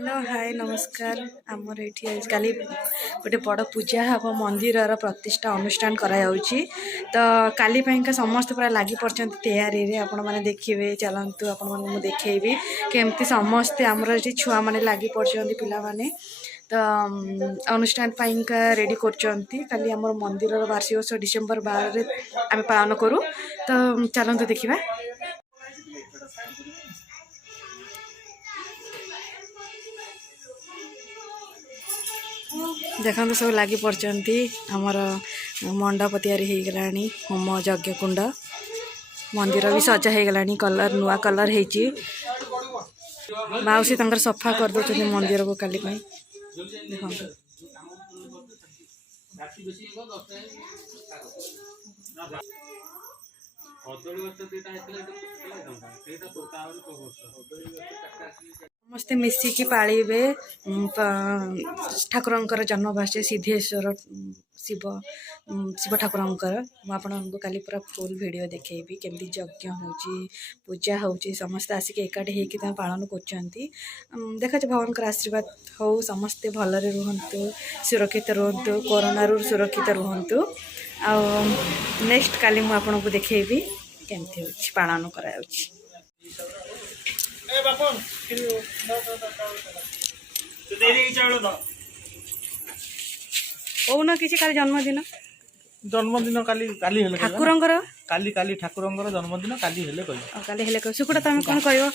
hello hi नमस्कार आमर ये आजकल गोटे बड़ पूजा हम मंदिर प्रतिष्ठा अनुष्ठान करायाउछि तो काली का समस्त पूरा लगी पड़ते तैयारी रे आपण मैंने देखिए चलतु आपण देखी केमती समस्ते आमर ये छुआ मैंने लगी पड़ते पिला माने तो अनुष्ठान का रेडी कर आम मंदिर वार्षिक उत्सव डिसेम्बर 12 आम पालन करूँ तो चलतु देखा देखो सब लगी पड़ती आमर मंडप तैयारी हो गला होम यज्ञ कुंड मंदिर भी सजा हो गला कलर नुआ कलर हो माउसी तंकर सफा कर दो मंदिर को काली देखो समस्ते मिसिकी पालिबे ठाकुर जन्मवार्षिक सिद्धेश्वर शिव शिव ठाकुर मुझे काली पूरा फुल वीडियो देखेबी केमती यज्ञ हो पूजा हो समस्ते आसिक एकाठी होकर पालन कर भगवान का आशीर्वाद हो समस्ते भलरे रुहतु सुरक्षित रुहतु कोरोना सुरक्षित रुहतु आ नेक्स्ट काली मुझे देखेबी केमती हो पालन करा ओना किसी काली जन्मदिन जन्मदिन काली काली हेले ठाकुरंकर काली काली ठाकुरंकर जन्मदिन काली हेले कहि काली हेले कहि सुकुड़ा तमे कोन कहयो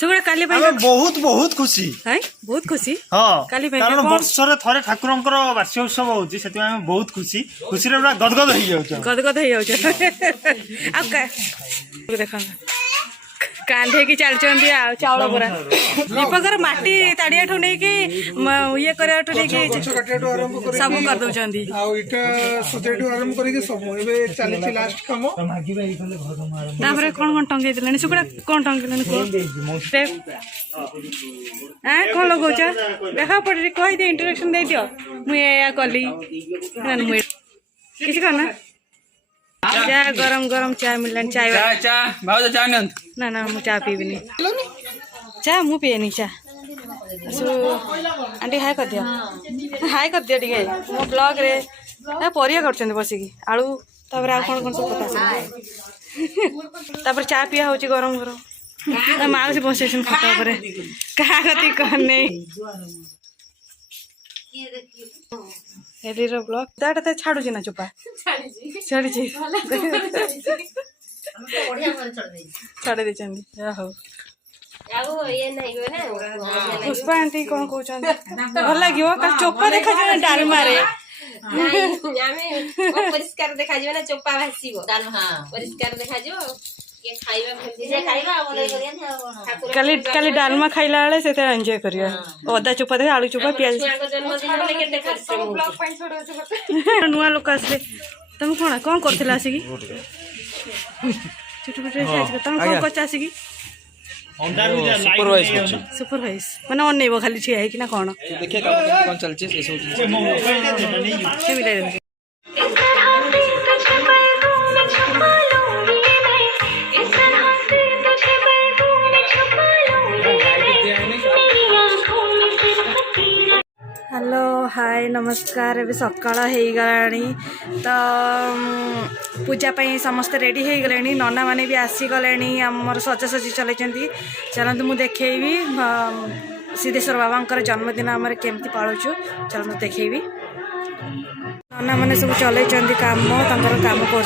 सुकुड़ा काली भाई बहुत बहुत खुशी है बहुत खुशी हां काली भाई कारण वर्ष रे थरे ठाकुरंकर वार्षिक उत्सव होची सेति हम बहुत खुशी खुशी रे पूरा गदगद हो जाउ गदगद हो जाउ अब का देखा कांधे की चल चाउल पूरा दीपकर माटी ताड़िया ठू नहीं ये करिया ठू नहीं सब कर दउचंदी आ इटा सजेटू आरंभ करी सब एबे चली लास्ट काम तापर कोन टंगे दिलनी सुकुड़ा कोन टंगे दिलनी को स्टेप हां कोन लगौछ देखा पड़ी कहि दे इंट्रोडक्शन दे दियो मु या कली मु किसी करना चा गरम गरम चाय मिलन चाय चा भाव चा नंत ना ना मु चा पीबिनी चा मु पिएनी चा सो आंटी हाय कर दियो टिके मो ब्लॉग रे ए परिया करछन बसिकी आलू तापर आ कोन कोन सब पता तापर चा पिया होची गरम गरम माउसी बसेसन खाता परे कहा गति करने एलिरो ब्लॉग दाटा त छाडु छिना चुपा छाडी छि छाडी देछन या हो पुष्पा आंटी कौन कहउछन भल लागियो का चोपा देखा जे डालमा रे परिष्कार देखा जिवो ना चोपा भासीबो डालमा परिष्कार देखा जिवो के खाइबा काली काली डालमा खाइला बेले से एंजॉय करियो अदा चोपा दे आलू चोपा प्याज नुआ लोक आसले तुम कौन करथिला आसिकी छोट छोट साइज तुम कौन करछ आसिकी सुपरवाइज माने अनेबो खाली छिया है कि ना कोन देखिए कौन चल छी से सब हेलो हाय नमस्कार अभी सकाळ हो गलानी तो पूजा पाई समस्त रेडी हो गले नना माने भी आसी गले आमर सजासजी चलती चलते मुझे देखेबी सिद्धेश्वर बाबा जन्मदिन आम केमती पालुचु चलते देखेबी नना मैंने सब चल काम काम कर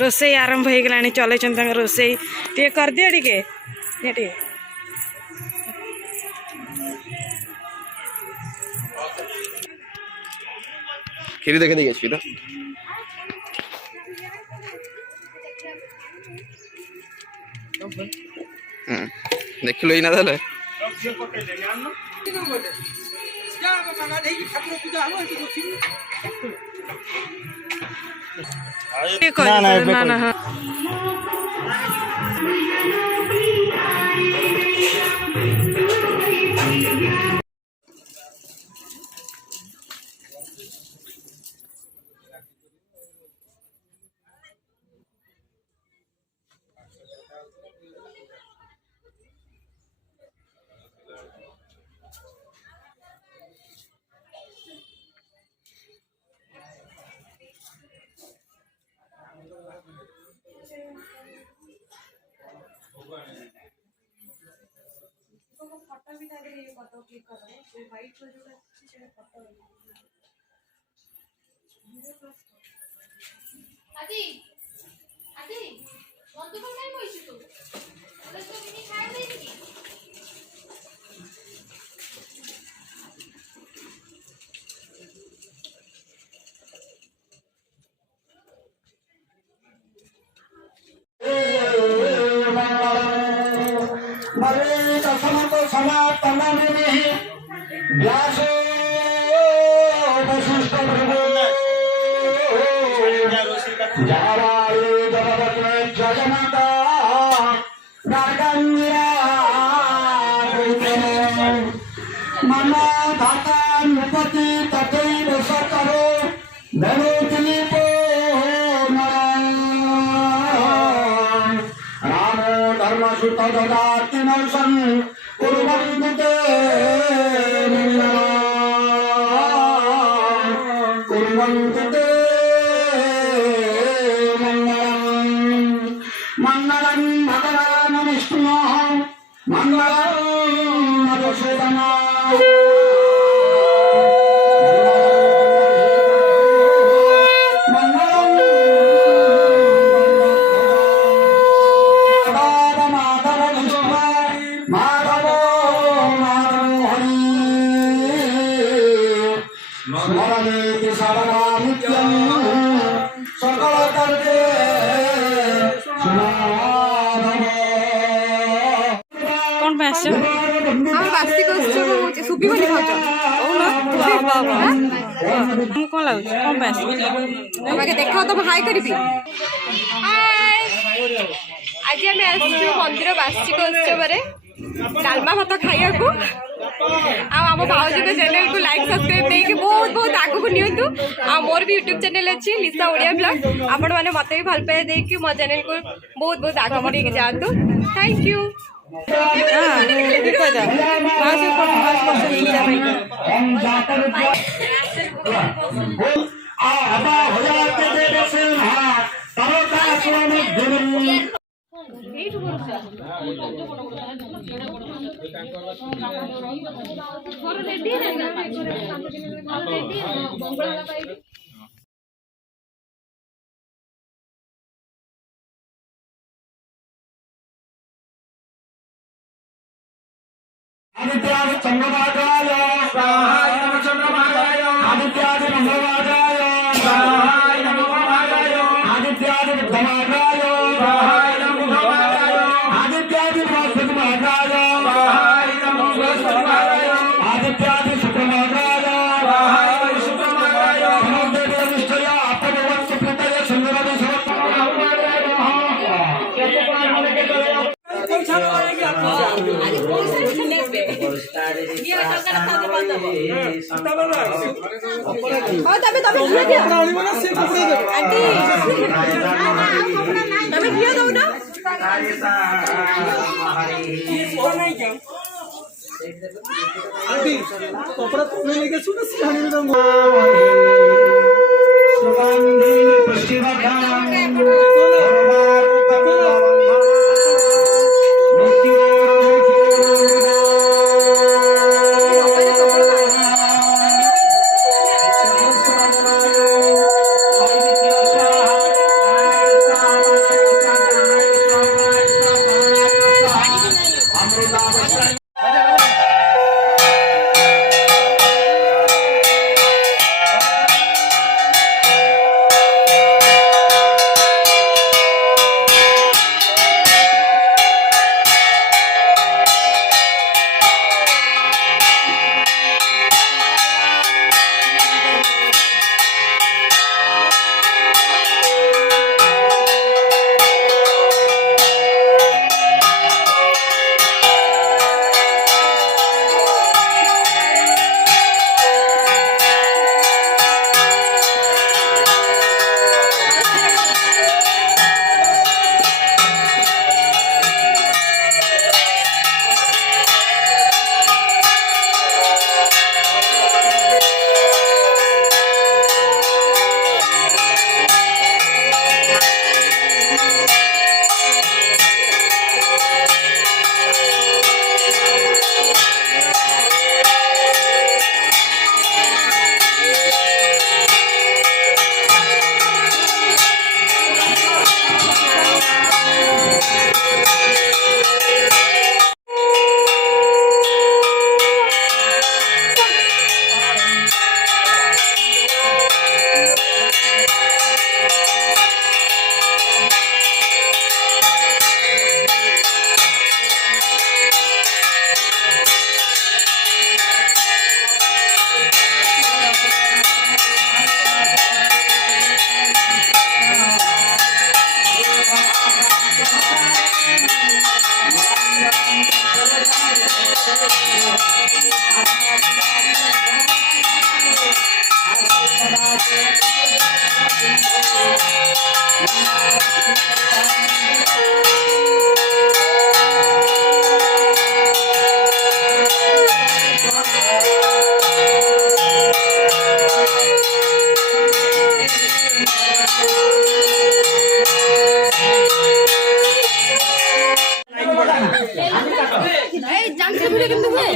रोसे आरंभ हो गला चल रोसे टे कर दिया टे खीरी देखे नहीं गई देख लो ना ताले ना ना ଫଟୋ ବି ତା ଦେହରେ ଇଏ କରିଦେବ କ୍ଲିକ୍ କରିଦେବ ସେଇ ହ୍ୱାଇଟ୍ ର ଯୋଉଟା ଅଛି ସେଇଟା ଫଟୋ ଆଜି ଆଜି ବନ୍ଧୁ କଣ ପାଇଁ ବଇଛୁ ତୁ ଓଲେ ତ ମିନି ଖାଇ ଦେଇଛି କି मंगलम भगवान विष्णु मंगलम मधुसूदन माधव विष्णु माधव माधव हरि स्मरणे सर्वा नित्यं सकल कर्ते कौन पे आसछ हम वार्षिक उत्सव होचे सुबी बोली भाउछ ओला हम कौन लागछ कौन पे आसछ हमके देखाओ तो हाय करबी हाय आज हम आसछु मंदिर वार्षिक उत्सव रे डालमा भात खाइया को आ हम भाउजी के चैनल को लाइक सब्सक्राइब दे के बहुत बहुत आगु को नियंतु आ मोर भी YouTube चैनल अछि लिसा ओडिया ब्लॉग आपण माने मते भी भल पाए दे कि मो चैनल को बहुत बहुत आगु बढ़े के जानतु थैंक यू आदित्यादि चंद्रभागाय स्वाहाय नमः चंद्रभागाय आदित्यादि मंगलभागाय स्वाहाय नमः भागाय आदित्यादि बुधभागाय स्वाहाय नमः भागाय आदित्यादि बृहस्पतिभागाय स्वाहाय नमः बृहस्पतिभागाय आदित्यादि शुक्रभागाय स्वाहाय शुक्रभागाय नमोदेव निष्ठय अपभवत् सुकृतय सुंदरदे सर्वभागाय तबे घिया दियो आंटी तबे घिया दो ना आंटी कपड़ा तुम्हें लेके सुनो सिहानी में दम सुगंधि पुष्टिवर्धनम्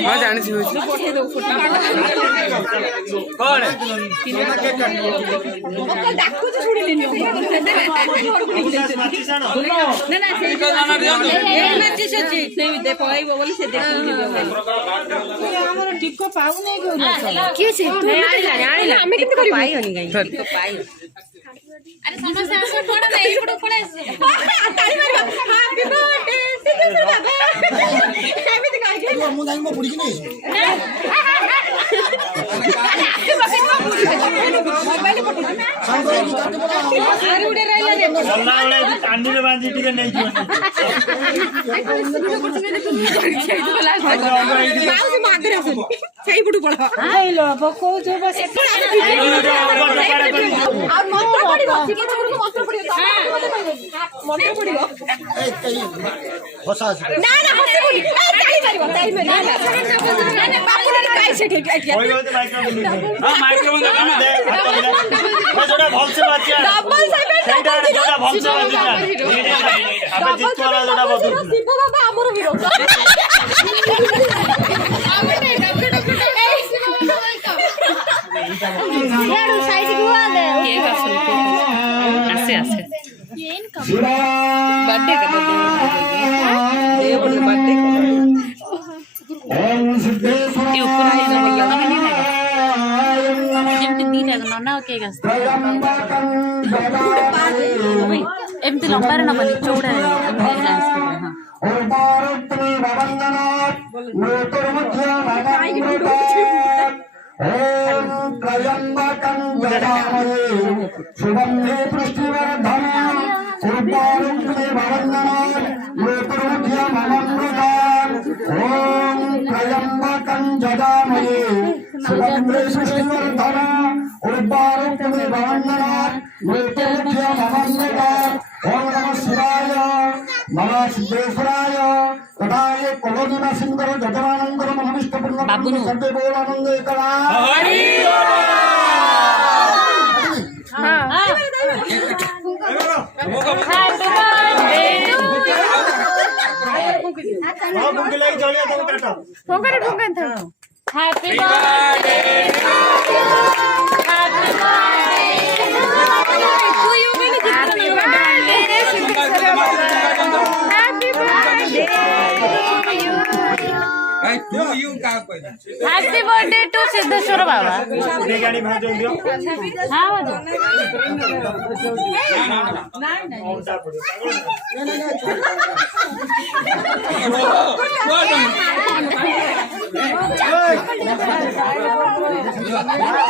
हाँ जानी सी अरे समस्या आसो थोड़ा ना एपड़ पड़े ताली मारबा हैप्पी बर्थडे सिद्धेश्वर बाबा एमिति काहे के ମୁଁ ଯାଇକି ମୋ ବୁଢ଼ୀକି ନେଇଯିବି ଚାନ୍ଦିରେ ବାନ୍ଧି ଟିକେ ନେଇଯିବ ସେଇପଟୁ ପଳା ମନ୍ତ୍ର ପଡିବ ବସା ଅଛି ନା ନା ହସିବୁନି ତାଳି ମାରିବ ନା ନା ବାପୁର କାଇ ସେଠି ଯୋଉଟା ଭଲସେ ବାଜିଆ ଡବଲ ସାଇକେଲ ଯୋଉଟା ଭଲସେ ବାଜିଆ ଆମେ ଜିତୁଆଲା ଯୋଉଟା ବଦଳୁ ଶିବ ବାବା ଆମର ହିରୋ ଏମିତି ଲମ୍ବାରେ ନବନି ଚଉଡ଼ା बाबू happy birthday happy birthday to Siddheshwar Baba गाड़ी भाज दियो हाँ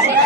नहीं